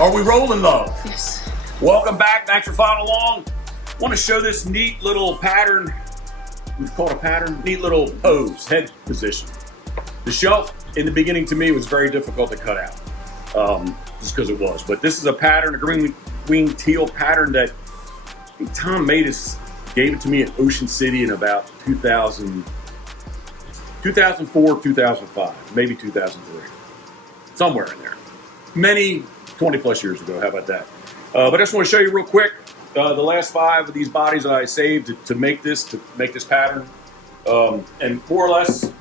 Are we rolling, love? Yes. Welcome back. Thanks for following along. I want to show this neat little pattern. We call it a pattern. Neat little pose, head position. The shelf in the beginning to me was very difficult to cut out, just because it was. But this is a pattern, a green wing teal pattern that Tom Matus gave it to me at Ocean City in about 2004, 2005, maybe 2003, somewhere in there. Many 20 plus years ago. How about that? But I just want to show you real quick the last 5 of these bodies that I saved to make this pattern. And more or less,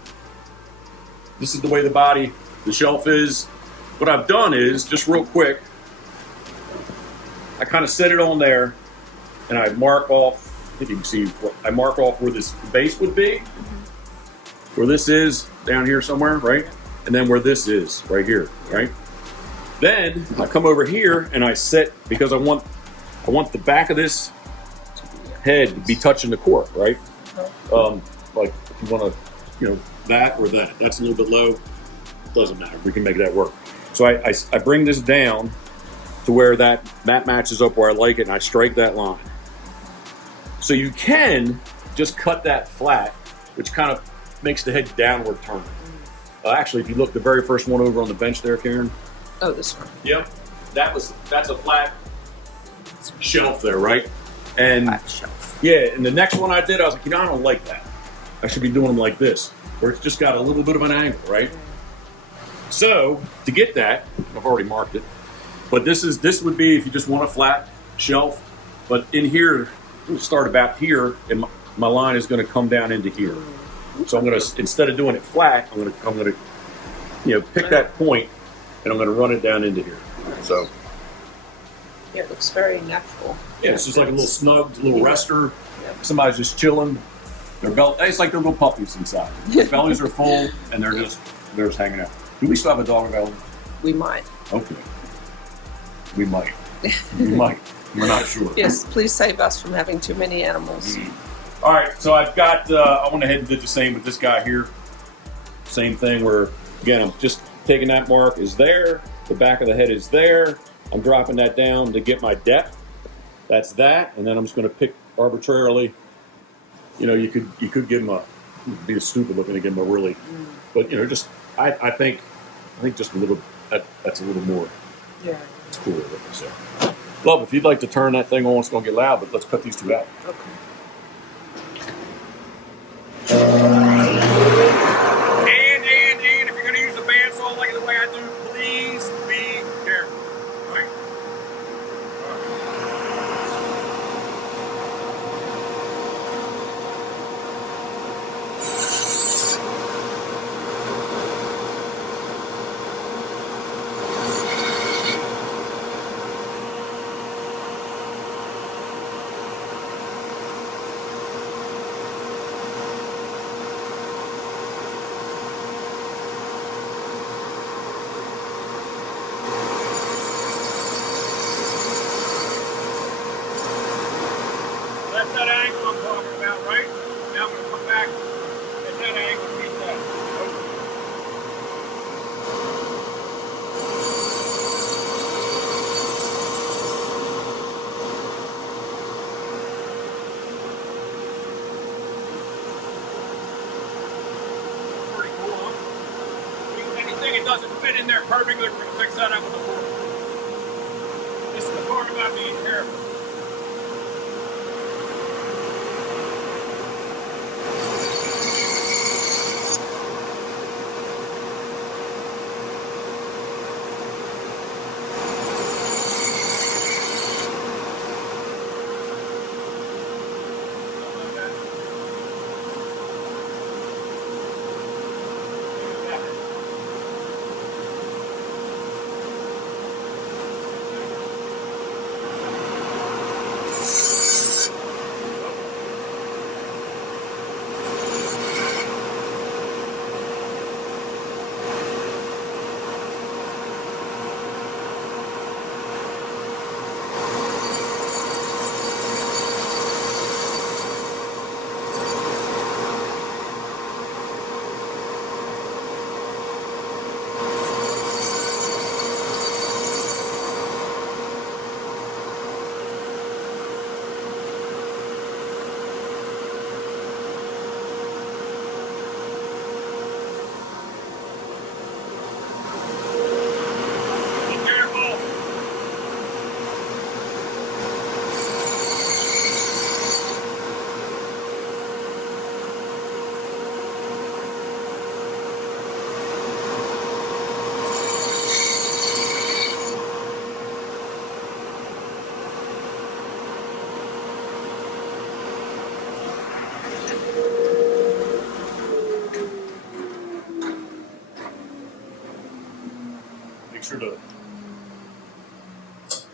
this is the way the shelf is. What I've done is, just real quick, I kind of set it on there and I mark off, if you can see, I mark off where this base would be, where this is down here somewhere, right? And then where this is right here, right? Then I come over here and I set, because I want the back of this head to be touching the cork, right? Like if you want to, that or that. That's a little bit low. It doesn't matter. We can make that work. So I bring this down to where that matches up where I like it, and I strike that line. So you can just cut that flat, which kind of makes the head downward turn. Actually, if you look, the very first one over on the bench there, Karen. Oh, this one. Yep, that's a flat shelf there, right? And flat shelf. Yeah, and the next one I did, I was like, I don't like that. I should be doing them like this, where it's just got a little bit of an angle, right? So to get that, I've already marked it, but this would be if you just want a flat shelf. But in here, we'll start about here, and my line is going to come down into here. So I'm going to, instead of doing it flat, I'm going to pick that point. And I'm going to run it down into here. So, yeah, it looks very natural. Yeah, it's just like a little snug, little rester. Yep. Somebody's just chilling. It's like they're little puppies inside. Their bellies are full, and they're just hanging out. Do we still have a dog available? We might. Okay. We might. We might. We're not sure. Yes, please save us from having too many animals. All right, so I've got. I went ahead and did the same with this guy here. Same thing. Where again, I'm just taking that mark is there, the back of the head is there. I'm dropping that down to get my depth. That's that, and then I'm just going to pick arbitrarily. You could give him be a stupid looking to give him a really, but just I think just a little. That's a little more. Yeah. It's cool looking. So, love, if you'd like to turn that thing on, it's going to get loud, but let's cut these 2 out. Okay. That's that angle I'm talking about, right? Now I'm going to come back at that angle and meet that. Pretty cool, huh? Anything that doesn't fit in there perfectly, we're going to fix that up with the fork. This is the part about being careful. after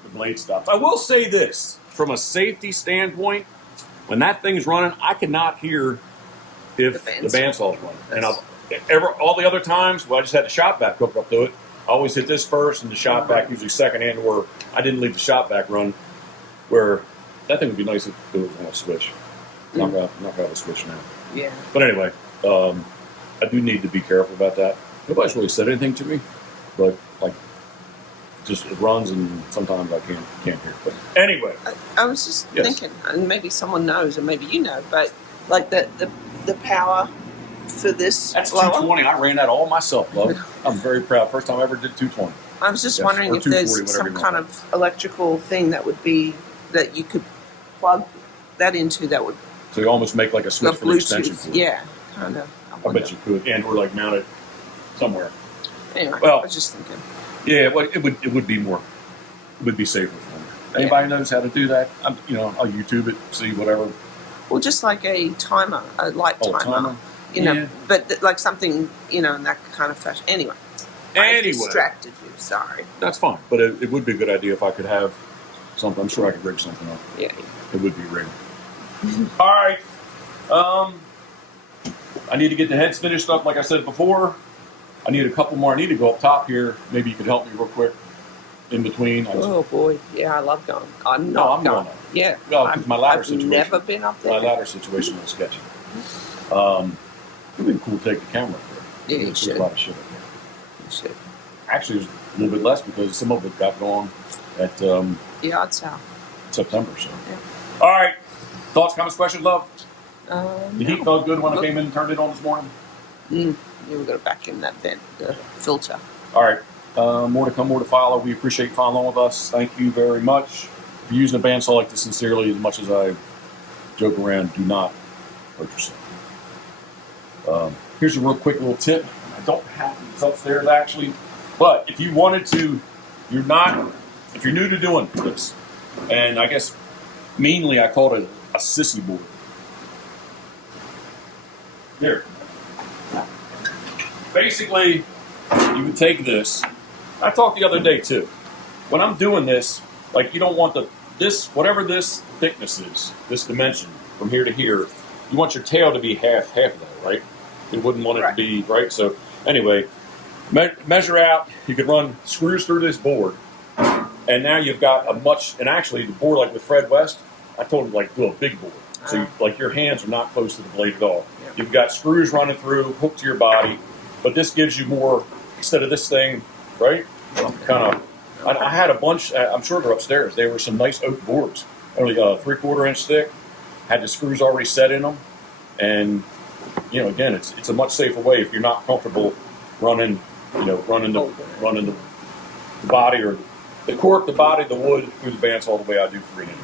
the blade stops. I will say this, from a safety standpoint, when that thing's running, I cannot hear if the bandsaw's running. And all the other times, well, I just had the shop vac hooked up to it. I always hit this first and the shop vac usually second, and or I didn't leave the shop vac run, where that thing would be nice if it was on a switch. Knock out the switch now. Yeah. But anyway, I do need to be careful about that. Nobody's really said anything to me, but like, just it runs and sometimes I can't hear. But anyway, I was just thinking, and maybe someone knows, or maybe you know, but like the power for this that's blower. 220. I ran that all myself, love. I'm very proud. First time I ever did 220. I was just wondering if there's some kind of electrical thing that would be that you could plug that into that would. So you almost make like a switch for the extension cord. Yeah, kind of. I bet you could, and or like mount it somewhere. Anyway, well, I was just thinking. Yeah, well, it would be more. It would be safer for me. Anybody knows how to do that? I'll YouTube it, see whatever. Well, just like a timer, a light timer. Yeah. But like something, in that kind of fashion. Anyway. I distracted you, sorry. That's fine, but it would be a good idea if I could have something. I'm sure I could rig something up. Yeah. It would be rigged. All right. I need to get the heads finished up, like I said before. I need a couple more. I need to go up top here. Maybe you could help me real quick in between. Oh, boy. Yeah, I love going. I'm going up. Yeah. Well, my ladder situation. I've never been up there. My ladder situation was sketchy. It would be cool to take the camera up there. Yeah, you should. A lot of shit up there. You should. Actually, it was a little bit less because some of it got going at I'd say. September. So. Yeah. All right. Thoughts, comments, questions, love? The heat No. felt good when I came in and turned it on this morning? You were going to back in that vent, the filter. All right. More to come, more to follow. We appreciate you following with us. Thank you very much. If you're using a bandsaw like this sincerely, as much as I joke around, do not hurt yourself. Here's a real quick little tip. I don't have it. It's upstairs, actually. But if you wanted to, if you're new to doing this, and I guess meanly I call it a sissy board. Here. Basically, you would take this. I talked the other day too. When I'm doing this, like you don't want whatever this thickness is, this dimension from here to here, you want your tail to be half of that, right? You wouldn't want it to be, right? So anyway, measure out. You could run screws through this board, and now you've got and actually the board, like with Fred West, I told him like do a big board. So your hands are not close to the blade at all. Yeah. You've got screws running through, hooked to your body, but this gives you more, instead of this thing, right? Kind of, I had a bunch, I'm sure they're upstairs. They were some nice oak boards, only 3/4 inch thick, had the screws already set in them. And, again, it's a much safer way if you're not comfortable running the body or the cork, the body, the wood through the bandsaw the way I do freehand.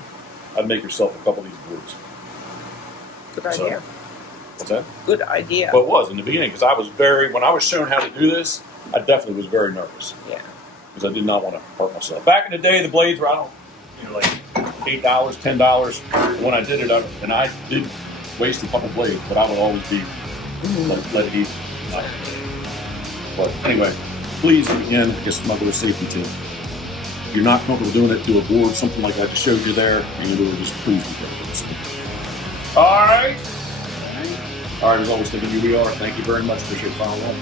I'd make yourself a couple of these boards. Good idea. What's that? Good idea. Well, it was in the beginning because when I was shown how to do this, I definitely was very nervous. Yeah. Because I did not want to hurt myself. Back in the day, the blades were, like $8, $10. When I did it, I did waste a couple blades, but I would always be let it eat. But anyway, please, again, I guess Snuggler safety tip. If you're not comfortable doing it, do a board, something like I just showed you there, and just please be careful. All right. As always, thinking you we are. Thank you very much. Appreciate following along.